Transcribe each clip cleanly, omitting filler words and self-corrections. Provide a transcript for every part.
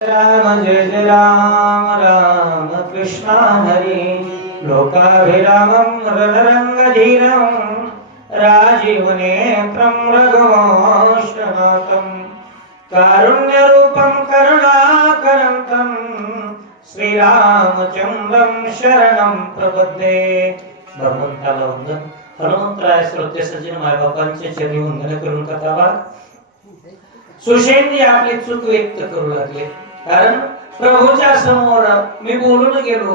राम जय जय राम राम कृष्ण हरी लोकाभिरामं रणरंगधीरं राजीवनेत्रं रघुवंशनाथं कारुण्यरूपं करुणाकरं श्रीरामचंद्रं शरणं प्रपद्ये। भगवंताला वंदन। हनुमंतराय श्रोते सज्जन मायबापांचे चरणी वंदन करून कथावार सुशेंद्री आपली चूक व्यक्त करू लागले। कारण प्रभूच्या समोर मी बोलून गेलो,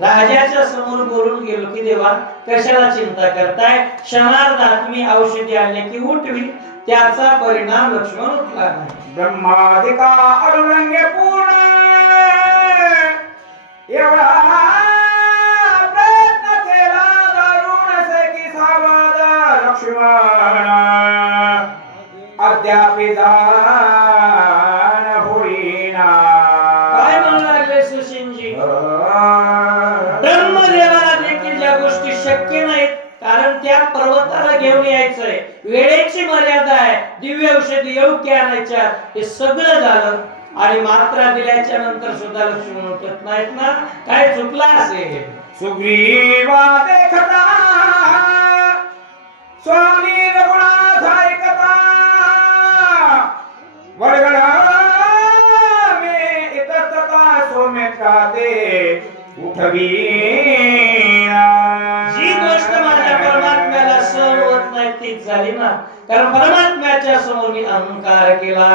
राजाच्या समोर बोलून गेलो की देवा कशाला चिंता करताय, क्षणार्धात मी औषधी आणले की उठवी, त्याचा परिणाम लक्ष्मण उठला नाही। ब्रह्मादिका अरुणंगे पूर्ण एवढा प्रयत्न केला दारुण से की सावध लक्ष्मण अद्यापि जाण होईना। काय म्हणू लागले सुशींजी? ब्रह्मदेवाला देखील ज्या गोष्टी शक्य नाहीत, कारण त्या पर्वताला घेऊन यायचंय, वेळेची मर्यादा आहे, दिव्य औषधी योग्य आणायच्या, हे सगळं झालं आणि मात्रा दिल्याच्या नंतर सुद्धा लक्ष्मण उठत नाहीत ना, काय चुकला असेल? सुग्रीवा देखता स्वामी रघुनाथ ऐकता वडगडा में इतस्तता सोमेत्रा दे उठवी। जी गोष्ट माझ्या परमात्म्याला सहन होत नाही तीच झाली ना, कारण परमात्म्याच्या समोर मी अहंकार केला।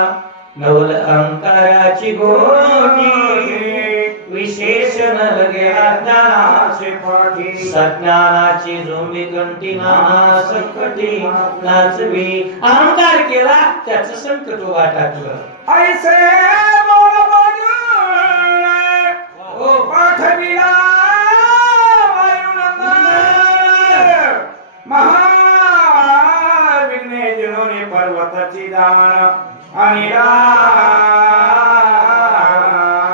नवल अहंकाराची गोटी विशेषण लगे अज्ञानाचे पाठी, सज्ञानाची झोंबी कंठी नाना संकटी नाचवी। अहंकार केला त्याचं संकट उभा टाकलं। ऐसे बोल बोलून ओ पाठविला वायुनंदन महाविघ्ने जिनोने पर्वताची दान अनिला।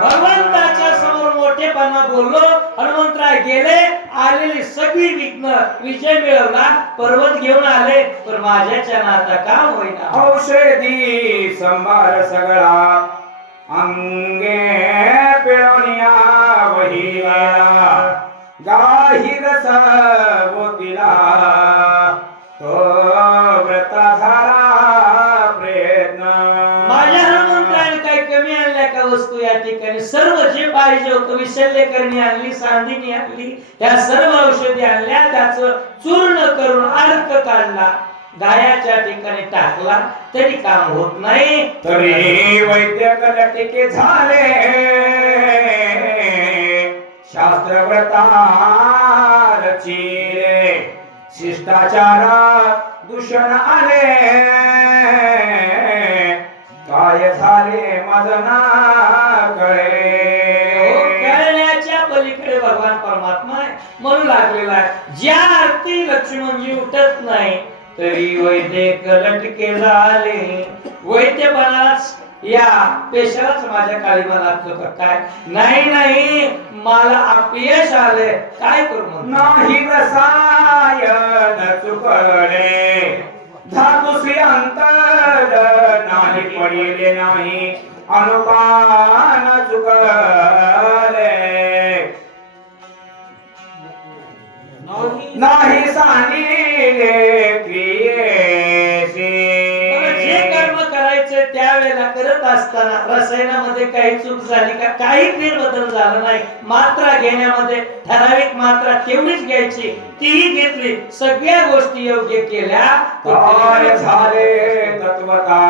भगवंताच्या समोर मोठेपणा बोललो, हनुमंतराय गेले, आलेली सगळी विघ्न विजय मिळवला, पर्वत घेऊन आले, पण माझ्याच्या नाता का होईना। औषधी संभार सगळा अंगे पिळवनिया वहिला गाही रस बोतिला तो व्रता झाला प्रयत्न। माझ्या हनुमंतराने काही कमी आणल्या का वस्तू या ठिकाणी? सर्व जे पाहिजे होतं, विशल्यकरणी आणली, सांदिनी आणली, त्या सर्व औषधी आणल्या, त्याचं चूर्ण करून अर्क काढला, गायाच्या ठिकाणी टाकला, तरी काम होत नाही। तरी वैद्य कलटिके झाले शास्त्र व्रतार चिरे शिष्टाचार दूषण आले काय झाले मजना कळे। कळण्याच्या पलीकडे भगवान परमात्मा म्हणू लागलेला आहे। ज्या अर्थी लक्ष्मणजी उठत नाही तरी वैद्य कलटके झाले। वैद्यपणाच या पेशालाच माझ्या काळीमा लागतो का काय? नाही नाही, मला अपयश आले, काय करू म्हणून? नाही रसायन चुकणे धातुसी अंतर नाही पडिले नाही अनुपान चुकले नाही सांगिले क्रियेशी। जे कर्म करायचे त्यावेळेला करत असताना रसायनामध्ये काही चूक झाली का? काही फेरबदल झाला नाही, मात्रा घेण्यामध्ये ठराविक मात्रा तेवढीच घ्यायची, तीही घेतली, सगळ्या गोष्टी योग्य केल्या, काय झाले तत्वता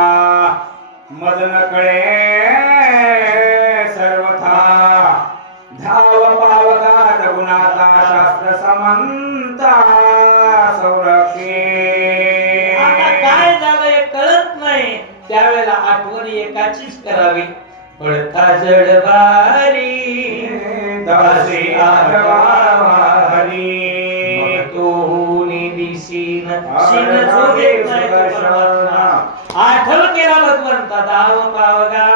मदन कळे सर्वथा धाव पावगा रघुनाथा शास्त्र समंता संरक्षी। आता काय झालं हे कळत नाही, त्यावेळेला आठवणी एकाचीच करावी। पडता जडबारी दासी आरवारी तोहुनी दिसीन शिन जोडेत नाही तो परमात्मा। आठव केला भगवंता, धाव पावगा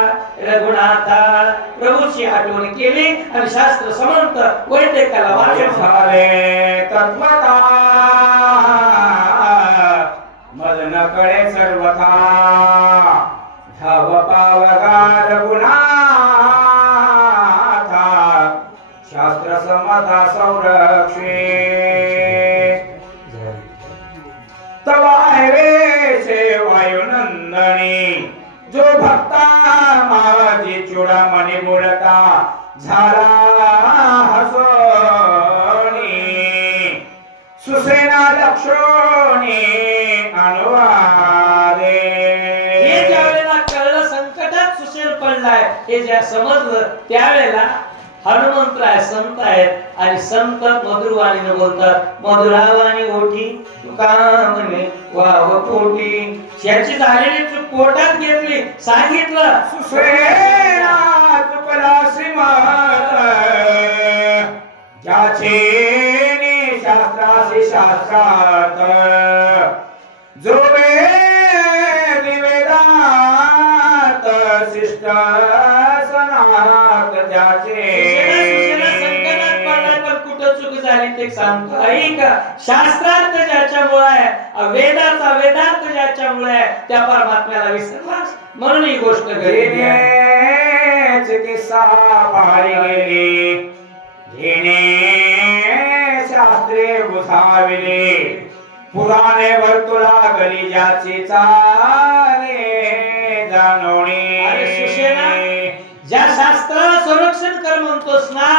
रघुनाथा, प्रभूची आठवण केली आणि शास्त्र समंत वैदिकाला वाचन झाले तत्वता मदन कळे सर्वथा धाव पावगा रघुनाथ चूडामणी बोलता झाला हसोनी सुसेना लक्षोनी अनुवादे. हे ज्यावेळेला कळलं संकटात सुशेल पडलाय हे ज्या समजलं त्यावेळेला हनुमंतराय संत आहेत आणि संत मधुरवाणीने बोलतात. मधुरावाणी ओठी तुका म्हणे वाव पोटी. याची झालेली चूक पोटात घेतली सांगितलं सुसेना चुकला श्रीमत ज्याचे शास्त्राशी शास्त्रात जो वेदात शिष्ट सनात ज्याचे संकटात पडलाय पण कुठं चूक झाली ते सांगतो ऐका. शास्त्रार्थ ज्याच्यामुळे आहे वेदाचा वेदांत ज्याच्यामुळे आहे त्या परमात्म्याला विसरलास म्हणून ही गोष्ट घडली आहे. किस्सा पारी गेली जेणे शास्त्रे बुधाविले पुराणे वर्तुळा गली ज्याची चाले जाणवणे. अरे सुशेना ज्या शास्त्राला संरक्षण कर म्हणतोस ना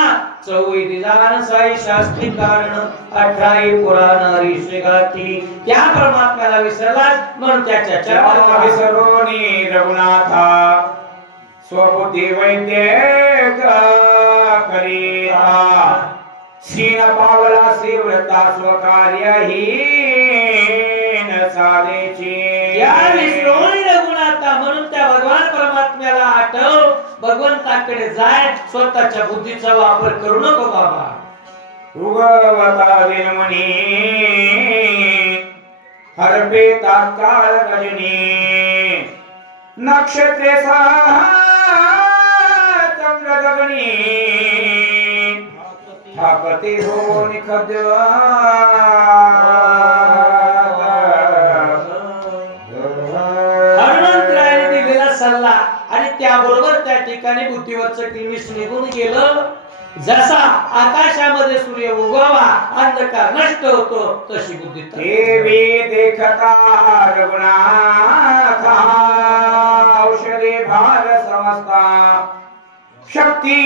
14 दान साई शास्त्री कारण 18 पुराण ऋषी गाती त्या परमात्म्याला विसरलास म्हणून त्याच्या चरणाला विसरोनी रघुनाथा स्वबुद्धी वैद्य करीता सीन पावला श्रीव्रता स्वकार्यहीन साधेची. या विसरोनी रघुनाथा म्हणून त्या भगवान परमात्म्याला आठव भगवंताकडे जाय स्वतःच्या बुद्धीचा वापर करू नको बाबा. उगवता दिनमणी हरपे तात्काळ गजनी नक्षत्रे चंद्र गगनी ठाकते हो निखद्य हनुमंतरायाने दिलेला सल्ला आणि त्याबरोबर त्या ठिकाणी बुद्धिवरचं टिमिस निघून गेलं. जसा आकाशामध्ये सूर्य उगवा अंधकार नष्ट होतो तशी बुद्धी देवी देखता रघुनाथा औषधे भार समजता शक्ती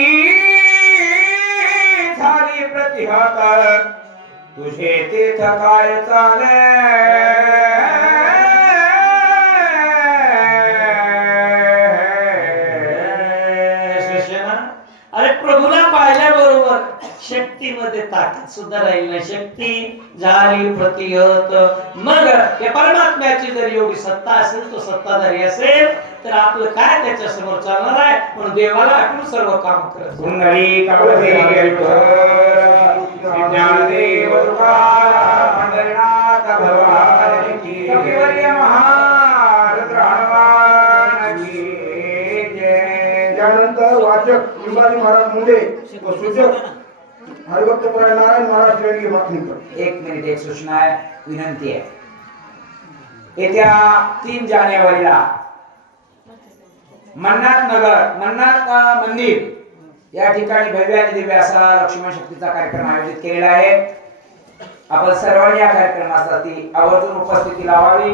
झाली प्रतिहत तुझे तीर्थ काय चाले. अरे प्रभूला पाहिल्याबरोबर शक्तीमध्ये ताकद सुद्धा राहील नाही. शक्ती झाली प्रतिहत. मग या परमात्म्याची जर एवढी सत्ता असेल तो सत्ताधारी असेल तर आपलं काय त्याच्या समोर चालणार आहे म्हणून देवाला आठवून सर्व काम करत. पुंडरी कवळे ज्ञानदेव तुकाराम पंढरीनाथ भगवान की कविवर्य महारुद्र हनुमान की जय. त्यानंतर वाचक लिंबाजी महाराज मुंडे व सूचक हरिभक्त नारायण महाराज रेड्डी माथुरकर. एक मिनिट एक सूचना आहे विनंती आहे. येत्या 3 जानेवारीला मन्नाथ मंदिर या ठिकाणी भव्य आणि दिव्य असा लक्ष्मण शक्तीचा कार्यक्रम आयोजित केलेला आहे. आपण सर्वांनी या कार्यक्रमासाठी आवर्जून उपस्थिती लावावी.